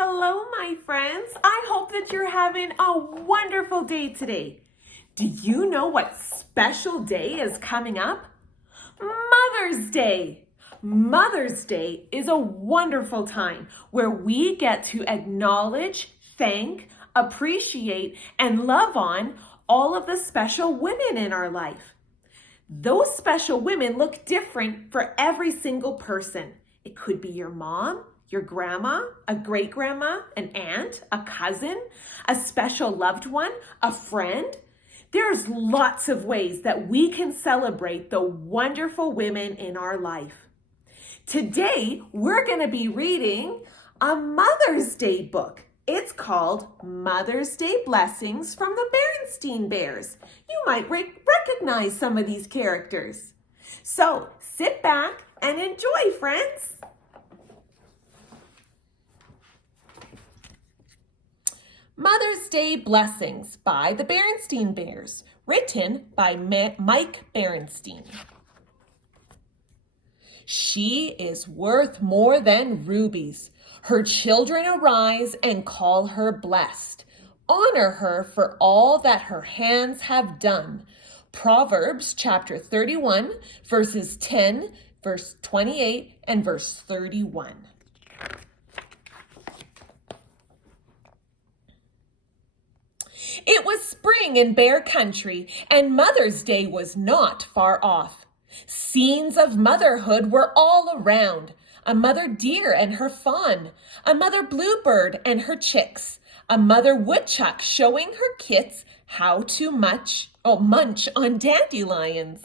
Hello, my friends. I hope that you're having a wonderful day today. Do you know what special day is coming up? Mother's Day. Mother's Day is a wonderful time where we get to acknowledge, thank, appreciate, and love on all of the special women in our life. Those special women look different for every single person. It could be your mom, your grandma, a great-grandma, an aunt, a cousin, a special loved one, a friend. There's lots of ways that we can celebrate the wonderful women in our life. Today, we're going to be reading a Mother's Day book. It's called Mother's Day Blessings from the Berenstain Bears. You might recognize some of these characters. So sit back and enjoy, friends. Mother's Day Blessings by the Berenstain Bears, written by Mike Berenstain. She is worth more than rubies. Her children arise and call her blessed. Honor her for all that her hands have done. Proverbs chapter 31, verses 10, verse 28, and verse 31. It was spring in Bear Country, and Mother's Day was not far off. Scenes of motherhood were all around. A mother deer and her fawn, a mother bluebird and her chicks, a mother woodchuck showing her kits how to munch on dandelions.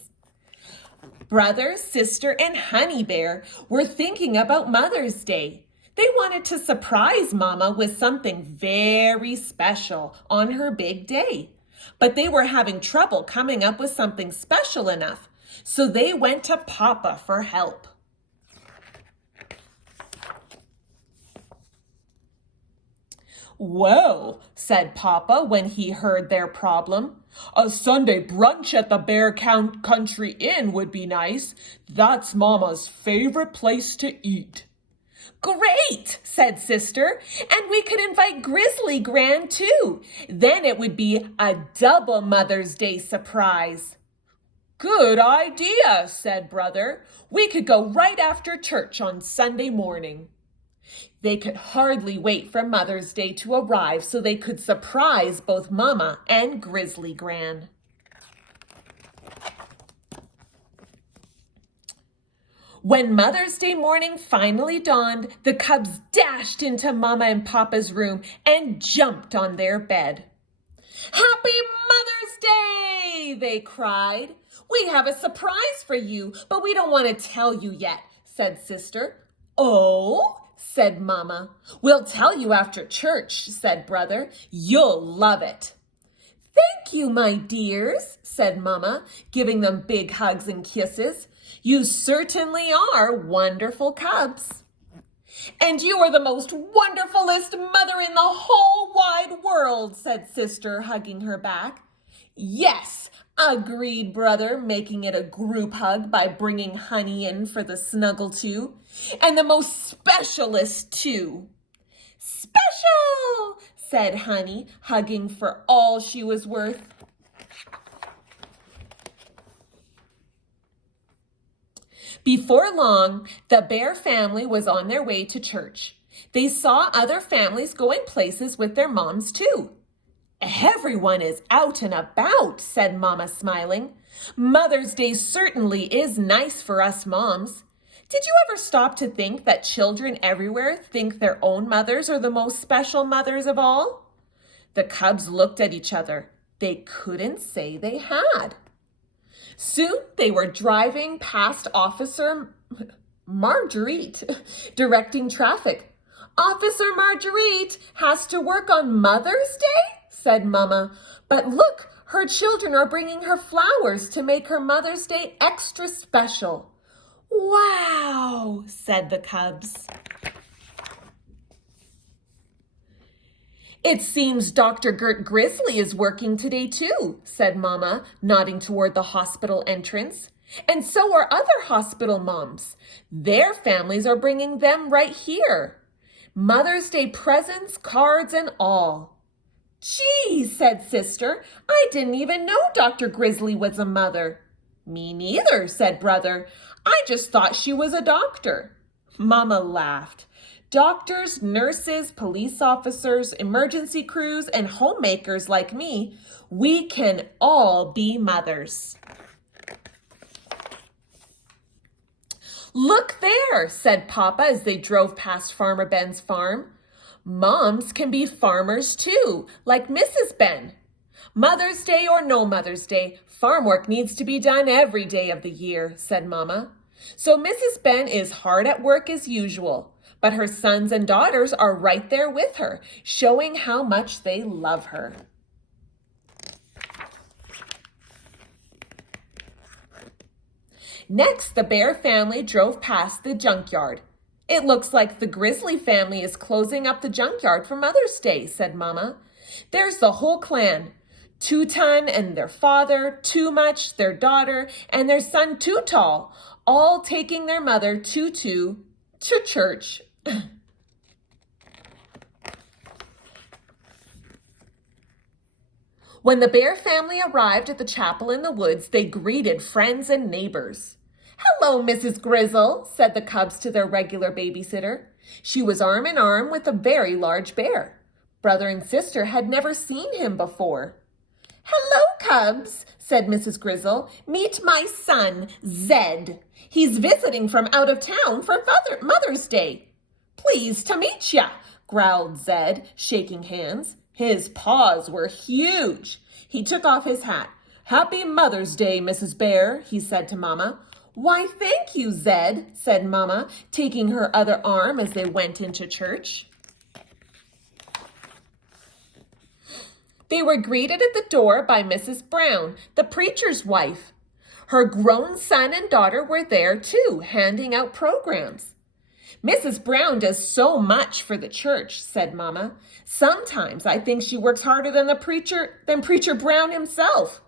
Brother, sister, and honey bear were thinking about Mother's Day. They wanted to surprise Mama with something very special on her big day. But they were having trouble coming up with something special enough, so they went to Papa for help. "Well," said Papa when he heard their problem, "a Sunday brunch at the Bear Country Inn would be nice. That's Mama's favorite place to eat." "Great," said Sister, "and we could invite Grizzly Gran too. Then it would be a double Mother's Day surprise." "Good idea," said Brother. "We could go right after church on Sunday morning." They could hardly wait for Mother's Day to arrive so they could surprise both Mama and Grizzly Gran. When Mother's Day morning finally dawned, the cubs dashed into Mama and Papa's room and jumped on their bed. "Happy Mother's Day!" they cried. "We have a surprise for you, but we don't want to tell you yet," said Sister. "Oh?" said Mama. "We'll tell you after church," said Brother. "You'll love it." "Thank you, my dears," said Mama, giving them big hugs and kisses. "You certainly are wonderful cubs." "And you are the most wonderfulest mother in the whole wide world," said Sister, hugging her back. "Yes," agreed Brother, making it a group hug by bringing Honey in for the snuggle too. "And the most specialist too." "Special," said Honey, hugging for all she was worth. Before long, the Bear family was on their way to church. They saw other families going places with their moms too. "Everyone is out and about," said Mama, smiling. "Mother's Day certainly is nice for us moms. Did you ever stop to think that children everywhere think their own mothers are the most special mothers of all?" The cubs looked at each other. They couldn't say they had. Soon they were driving past Officer Marguerite, directing traffic. "Officer Marguerite has to work on Mother's Day?" said Mama. "But look, her children are bringing her flowers to make her Mother's Day extra special." "Wow," said the cubs. "It seems Dr. Gert Grizzly is working today too," said Mama, nodding toward the hospital entrance. "And so are other hospital moms. Their families are bringing them right here. Mother's Day presents, cards, and all. Gee, said Sister, I didn't even know Dr. Grizzly was a mother. Me neither, said Brother. I just thought she was a doctor. Mama laughed. Doctors, nurses, police officers, emergency crews, and homemakers like me, we can all be mothers. Look there, said Papa as they drove past Farmer Ben's farm. Moms can be farmers too, like Mrs. Ben. Mother's Day or no Mother's Day, farm work needs to be done every day of the year, said Mama. So Mrs. Ben is hard at work as usual, but her sons and daughters are right there with her, showing how much they love her. Next, the Bear family drove past the junkyard. It looks like the Grizzly family is closing up the junkyard for Mother's Day, said Mama. There's the whole clan. Two-Ton and their father, Too-Much, their daughter, and their son Too-Tall, all taking their mother, Too-Too, to church. When the Bear family arrived at the chapel in the woods, they greeted friends and neighbors. Hello, Mrs. Grizzle, said the cubs to their regular babysitter. She was arm in arm with a very large bear. Brother and sister had never seen him before. Hello, cubs, said Mrs. Grizzle. Meet my son, Zed. He's visiting from out of town for Mother's Day. Pleased to meet ya, growled Zed, shaking hands. His paws were huge. He took off his hat. Happy Mother's Day, Mrs. Bear, he said to Mama. Why, thank you, Zed, said Mama, taking her other arm as they went into church. They were greeted at the door by Mrs. Brown, the preacher's wife. Her grown son and daughter were there too, handing out programs. Mrs. Brown does so much for the church, said Mama. Sometimes I think she works harder than Preacher Brown himself.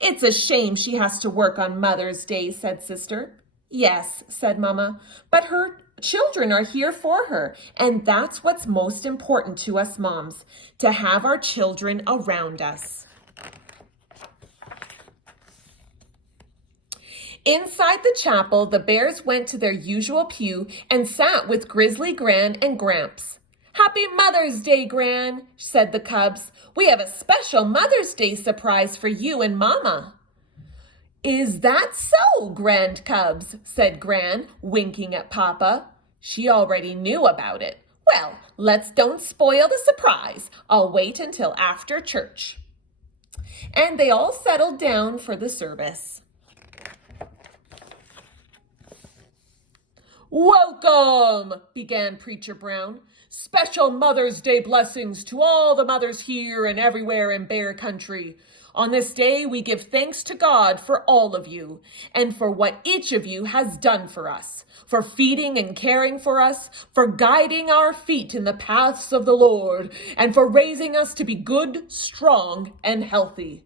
It's a shame she has to work on Mother's Day, said Sister. Yes, said Mama, but her children are here for her, and that's what's most important to us moms, to have our children around us. Inside the chapel, the Bears went to their usual pew and sat with Grizzly Gran and Gramps. Happy Mother's Day, Gran, said the cubs. We have a special Mother's Day surprise for you and Mama. Is that so, Grand Cubs, said Gran, winking at Papa. She already knew about it. Well, let's don't spoil the surprise. I'll wait until after church. And they all settled down for the service. Welcome, began Preacher Brown. Special Mother's Day blessings to all the mothers here and everywhere in Bear Country. On this day, we give thanks to God for all of you and for what each of you has done for us, for feeding and caring for us, for guiding our feet in the paths of the Lord, and for raising us to be good, strong, and healthy.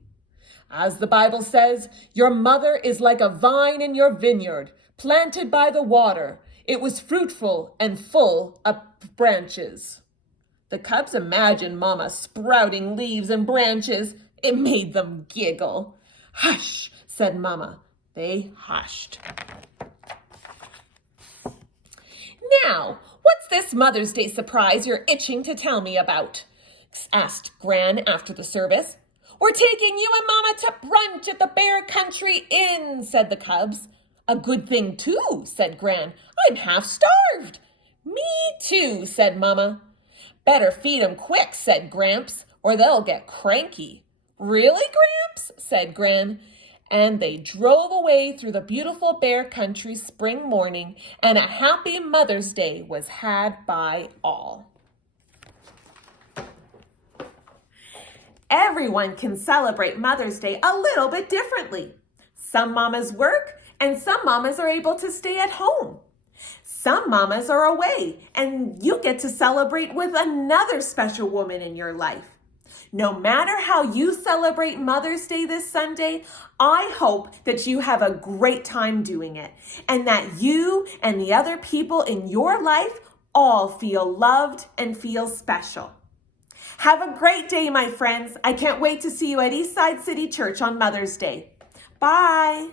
As the Bible says, your mother is like a vine in your vineyard, planted by the water. It was fruitful and full of branches. The cubs imagined Mama sprouting leaves and branches. It made them giggle. Hush, said Mama. They hushed. Now, what's this Mother's Day surprise you're itching to tell me about? Asked Gran after the service. We're taking you and Mama to brunch at the Bear Country Inn, said the cubs. A good thing, too, said Gran. I'm half starved. Me too, said Mama. Better feed 'em quick, said Gramps, or they'll get cranky. Really, Gramps? Said Gran. And they drove away through the beautiful Bear Country spring morning, and a happy Mother's Day was had by all. Everyone can celebrate Mother's Day a little bit differently. Some mamas work, and some mamas are able to stay at home. Some mamas are away, and you get to celebrate with another special woman in your life. No matter how you celebrate Mother's Day this Sunday, I hope that you have a great time doing it, and that you and the other people in your life all feel loved and feel special. Have a great day, my friends. I can't wait to see you at Eastside City Church on Mother's Day. Bye.